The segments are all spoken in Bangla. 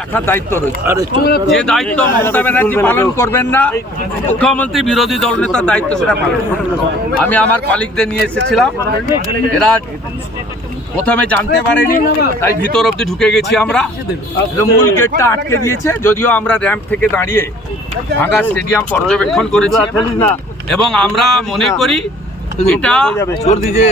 রাখার দায়িত্ব রয়েছে। যে দায়িত্ব মমতা ব্যানার্জি পালন করবেন না মুখ্যমন্ত্রী বিরোধী দল নেতার দায়িত্ব সেটা পালন আমি আমার কলিগদের নিয়ে এসেছিলাম। এরা প্রথমে জানতে পারেনি তাই ভিতর অব্দি ঢুকে গেছি আমরা। মূল গেটটা আটকে দিয়েছে যদিও আমরা র্যাম্প থেকে দাঁড়িয়ে ভাঙা স্টেডিয়াম পর্যবেক্ষণ করেছি। এবং আমরা মনে করি এটা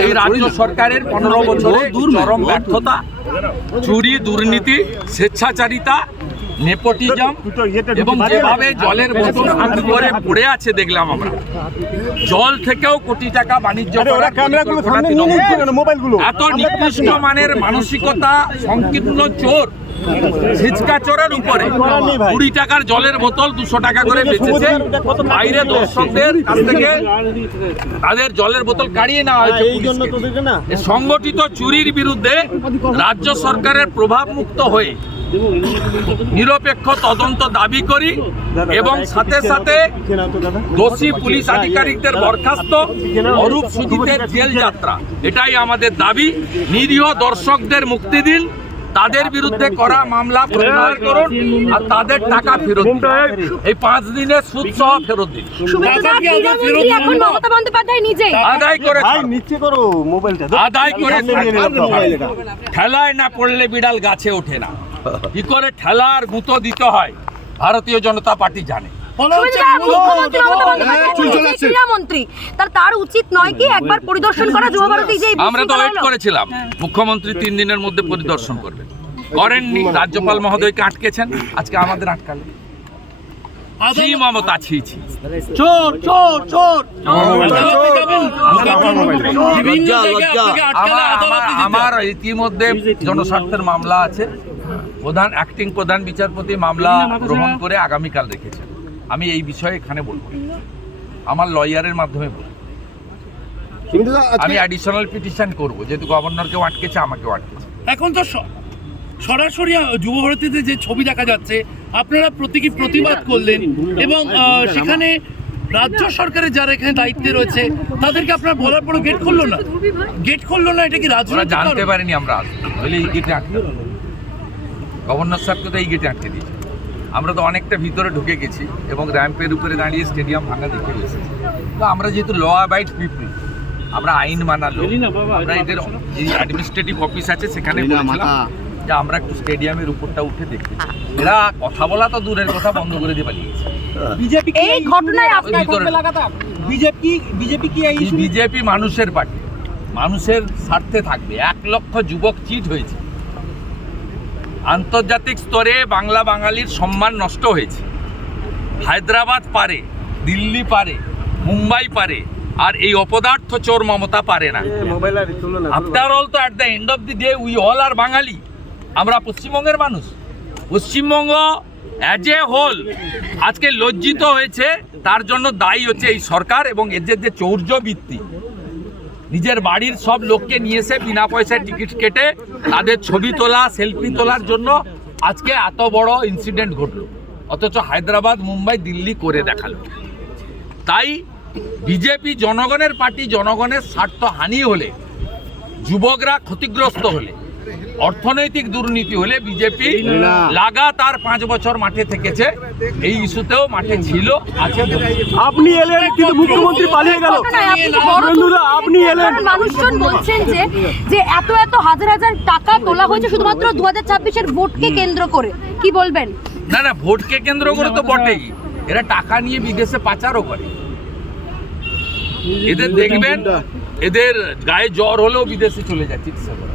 এই রাজ্য সরকারের পনেরো বছরের চরম ব্যর্থতা চুরি দুর্নীতি স্বেচ্ছাচারিতা নেপোটিজম এবং যেভাবে জলের বোতল হাত করে পড়ে আছে দেখলাম আমরা। জল থেকেও কোটি টাকা বাণিজ্য। এত নিকৃষ্ট মানের মানসিকতা সংকীর্ণ চোর ছিচকা চোরের উপরে। কুড়ি টাকার জলের বোতল দুশো টাকা করে বেচেছে। বাইরে দর্শকদের কাছ থেকে তাদের জলের বোতল কাড়িয়ে নেওয়া হয়েছে সংগঠিত চুরির বিরুদ্ধে রাজ্য সরকারের প্রভাব মুক্ত হয়ে নিরপেক্ষ তদন্ত দাবি করি এবং সাথে সাথে দোষী পুলিশ আধিকারিকদের বরখাস্ত অরূপ সুজিতের জেল যাত্রা। এটাই আমাদের দাবি। নিরীহ দর্শকদের মুক্তি দিন। তাদের বিরুদ্ধে করা মামলা প্রত্যাহার করুন আর তাদের টাকা ফেরত দিন। এই পাঁচ দিনের সুদ সহ ফেরত দিন। আদায় করে ভাই নিচে করো মোবাইলটা। আদায় করে। ঠেলায় না পড়লে বিড়াল গাছে ওঠে না। কি করে ঠেলার গুঁতো দিতে হয় ভারতীয় জনতা পার্টি জানে মুখ্যমন্ত্রী মমতা বন্দ্যোপাধ্যায় বলছেন যে ক্রীড়ামন্ত্রী তার তার উচিত নয় কি একবার পরিদর্শন করা যুব ভারতী যে আমরা তো ওয়েট করেছিলাম মুখ্যমন্ত্রী তিন দিনের মধ্যে পরিদর্শন করবেন করেননি রাজ্যপাল মহোদয়কে আটকেছেন আজকে আমাদের আটকালেন ছি মমতা ছি ছি চোর চোর চোর লজ্জা, লজ্জা। আমার আমার- আমার ইতিমধ্যে জনস্বার্থের মামলা আছে প্রধান অ্যাক্টিং প্রধান বিচারপতি মামলা গ্রহণ করে আগামীকাল রেখেছেন আমি এই বিষয়ে এখানে বলব আমার লয়ারের মাধ্যমে বলব। আমি অ্যাডিশনাল পিটিশন করব যেহেতু গভর্নরকেও আটকেছে আমাকেও আটকেছে। এখন তো স- সরাসরি যুব ভারতীতে যে ছবি দেখা যাচ্ছে আপনারা প্রতীকী প্রতিবাদ করলেন? এবং সেখানে রাজ্য সরকারের যারা এখানে দায়িত্বে রয়েছে তাদেরকে আপনারা বলার পরও গেট খুললো না? গেট খুললো না? এটা কি রাজনৈতিক জানতে? পারেনি আমরা এই গেটে। গভর্নর সাহেবকে তো এই গেটে আটকে দিয়েছে। আমরা তো অনেকটা ভিতরে ঢুকে গেছি এবং র্যাম্পের উপরে দাঁড়িয়ে স্টেডিয়াম ভাঙা দেখে গেছি তো আমরা যেহেতু ল অ্যাবাইড পিপল আমরা আইন মানা লোক আমরা এদের যে অ্যাডমিনিস্ট্রেটিভ অফিস আছে সেখানে বলেছিলাম যে আমরা একটু স্টেডিয়ামের উপরটা উঠে দেখি। এরা কথা বলা তো দূরের কথা বন্ধ করে দিয়ে পালিয়ে গেছে বিজেপি এই ঘটনায় আপনার বিজেপি বিজেপি কি এই বিজেপি মানুষের পার্টি। মানুষের স্বার্থে থাকবে। এক লক্ষ যুবক চিট হয়েছে। আন্তর্জাতিক স্তরে বাংলা বাঙালির সম্মান নষ্ট হয়েছে। হায়দ্রাবাদ পারে দিল্লি পারে মুম্বাই পারে আর এই অপদার্থ চোর মমতা পারে না। আফটার অল তো at the end of the day we all are Bangali. আমরা পশ্চিমবঙ্গের মানুষ। পশ্চিমবঙ্গ অ্যাজ এ হোল আজকে লজ্জিত হয়েছে তার জন্য দায়ী হচ্ছে এই সরকার এবং এদের যে চৌর্য বৃত্তি নিজের বাড়ির সব লোককে নিয়ে এসে বিনা পয়সায় টিকিট কেটে তাদের ছবি তোলা, সেলফি তোলার জন্য আজকে এত বড় ইনসিডেন্ট ঘটল। অথচ হায়দ্রাবাদ, মুম্বাই, দিল্লি করে দেখাল। তাই বিজেপি জনগণের পার্টি জনগণের স্বার্থ হানি হলে, যুবকরা ক্ষতিগ্রস্ত হলে অর্থনৈতিক দুর্নীতি হলে বিজেপি লাগাতার পাঁচ বছর মাঠে থেকেছে। এই ইস্যুতেও মাঠে ছিল। আছে আপনি এলেন কিন্তু মুখ্যমন্ত্রী পালিয়ে গেল। আপনি এলেন। মানুষজন বলছেন যে যে এত এত হাজার হাজার টাকা তোলা হয়েছে শুধুমাত্র দু হাজার ছাব্বিশের ভোটকে কেন্দ্র করে। কি বলবেন? না না ভোটকে কেন্দ্র করে তো বটেই। এরা টাকা নিয়ে বিদেশে পাচারও করে। এদের দেখবেন এদের গায়ে জ্বর হলেও বিদেশে চলে যায় চিকিৎসা করে।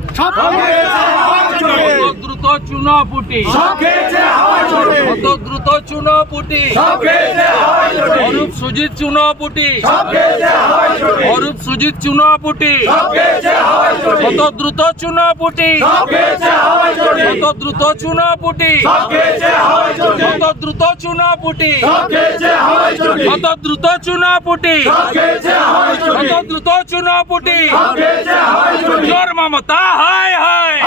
শতদ্রুত চুনোপুটি শতদ্রুত চুনোপুটি অরূপ সুজিত চুনোপুটি অরূপ সুজিত চুনোপুটি শতদ্রুত চুনোপুটি শতদ্রুত চুনোপুটি শতদ্রুত চুনোপুটি শতদ্রুত চুনাপুটি শতদ্রুত চুনাপুটি জোর মমতা হায় হায়।